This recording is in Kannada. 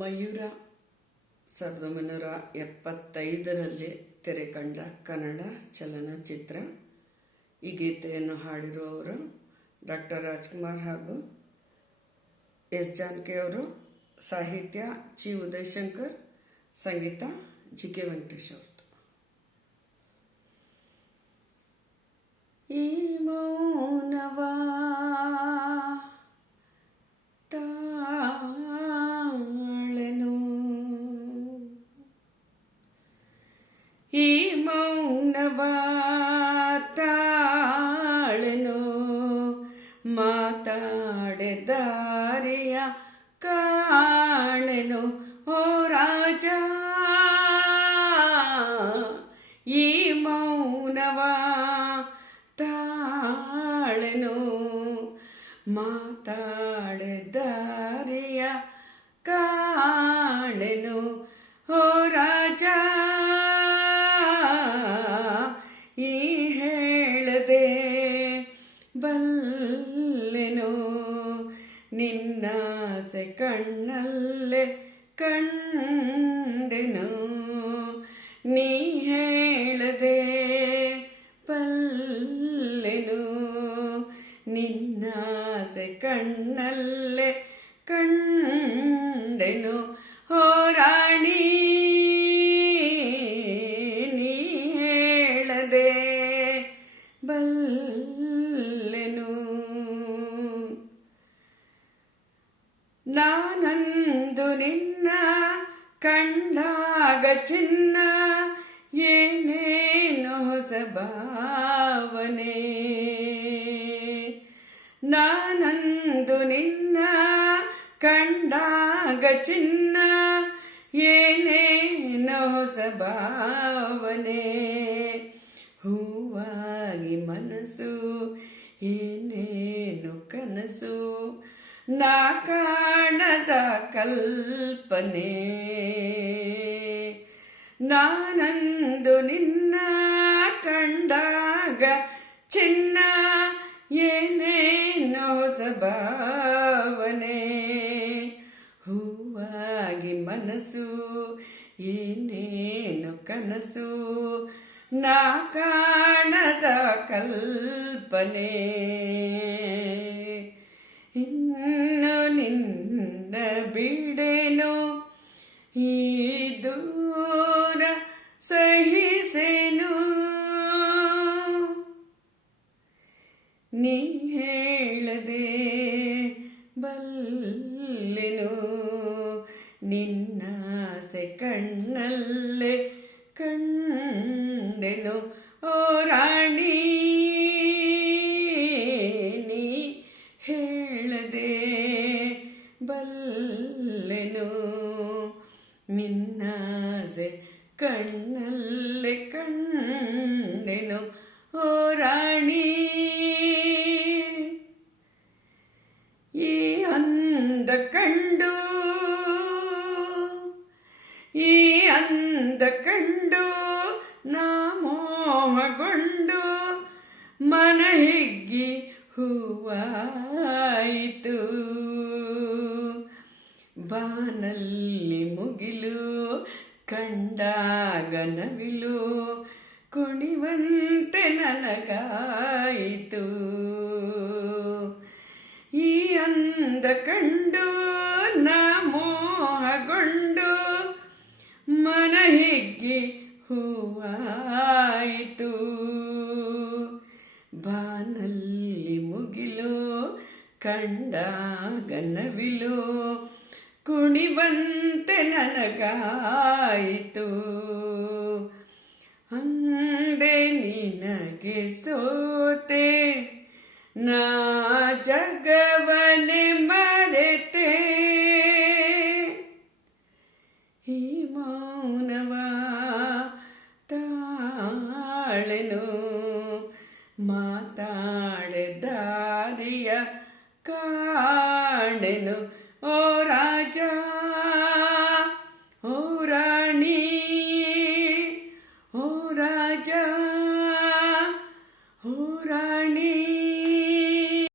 ಮಯೂರ 1975ರಲ್ಲಿ ತೆರೆ ಕಂಡ ಕನ್ನಡ ಚಲನಚಿತ್ರ. ಈ ಗೀತೆಯನ್ನು ಹಾಡಿರುವವರು ಡಾಕ್ಟರ್ ರಾಜ್ಕುಮಾರ್ ಹಾಗೂ ಎಸ್ ಜಾನಕಿ ಅವರು. ಸಾಹಿತ್ಯ ಚಿ ಉದಯಶಂಕರ್, ಸಂಗೀತ ಜಿ.ಕೆ. ವೆಂಕಟೇಶ್ ಅವ್ರದ್ದು. ಈ ಮೌನವಾ ತಾಳೆನು, ಈ ಮೌನವಾ ತಾಳೆನು, ಮಾತಾಡೆ ದಾರಿಯ ಕಾಣೆನು ಓ ರಾಜ. ಈ ಮೌನವಾ ತಾಳೆನು, ಮಾತಾಡೆ ದಾರಿಯ ಕಾಣೆನು ಓ ರಾಜ. ಈ ಹೇಳದೆ ಬಲ್ಲೆನು, ನಿನ್ನಾಸೆ ಕಣ್ಣಲ್ಲೇ ಕಂಡೆನು. ನೀ ಹೇಳದೆ ಬಲ್ಲೆನು, ನಿನ್ನಾಸೆ ಕಣ್ಣಲ್ಲೇ ಕಂಡೆನು ಓ ರಾಣಿ. ನೀ ಹೇಳದೆ ಬಲ್ಲೆನು. ನಾನಂದು ನಿನ್ನ ಕಂಡಾಗ ಚಿನ್ನ, ಏನೇನು ಹೊಸ ಭಾವನೆ. ನಾನಂದು ನಿನ್ನ ಕಂಡಾಗ ಚಿನ್ನ, ಏನೇನು ಹೊಸ ಭಾವನೆ. ಹೂವಾಗಿ ಮನಸ್ಸು ಏನೇನು ಕನಸು, ನಾ ಕಾಣದ ಕಲ್ಪನೆ. ನಾನಂದು ನಿನ್ನ ಕಂಡಾಗ ಚಿನ್ನ, ಏನೇನು ಹೊಸ ಭಾವನೆ. ಹೂವಾಗಿ ಮನಸ್ಸು ಏನೇನು ಕನಸು, ನಾ ಕಾಣದ ಕಲ್ಪನೆ. ಇನ್ನು ನಿನ್ನ ಬಿಡೆನು, ಈ ದೂರ ಸಹಿಸೆನು. ನೀ ಹೇಳದೆ ಬಲ್ಲೆನು, ನಿನ್ನಾಸೆ ಕಣ್ಣಲ್ಲೇ ಕಂಡೆನು ಓ ರಾಣಿ. ನೀ ಹೇಳದೆ ಬಲ್ಲೆನು, ನಿನ್ನಾಸೆ ಕಣ್ಣಲ್ಲೇ ಕಂಡೆನು ಓ ರಾಣಿ. ಈ ಅಂದ ಕಂಡು, ಈ ಅಂದ ಕಂಡು ನಾ ಮೋಹಗೊಂಡು, ಮನ ಹಿಗ್ಗಿ ಹೂವಾಯಿತು. ಬಾನಲ್ಲಿ ಮುಗಿಲು ಕಂಡಾಗ ನವಿಲು, ಕುಣಿವಂತೆ ನನಗಾಯಿತು. ಈ ಅಂದ ಕಂಡು ನಾ ಮೋಹಗೊಂಡು, ಮನ ಹಿಗ್ಗಿ ಹೂವಾಯಿತು. ಬಾನಲ್ಲಿ ಮುಗಿಲು ಕಂಡಾಗ ನವಿಲು, ಕುಣಿವಂತೆ ನನಗಾಯಿತು. ಅಂದೆ ನಿನಗೆ ಸೋತೆ, ನಾ ಜಗವನೆ ಮರೆತೆ. ಈ ಮೌನವಾ ತಾಳೆನು, ಮಾತಾಡೆ ದಾರಿಯ ಕಾಣೆನು ಓ ರಾಜ.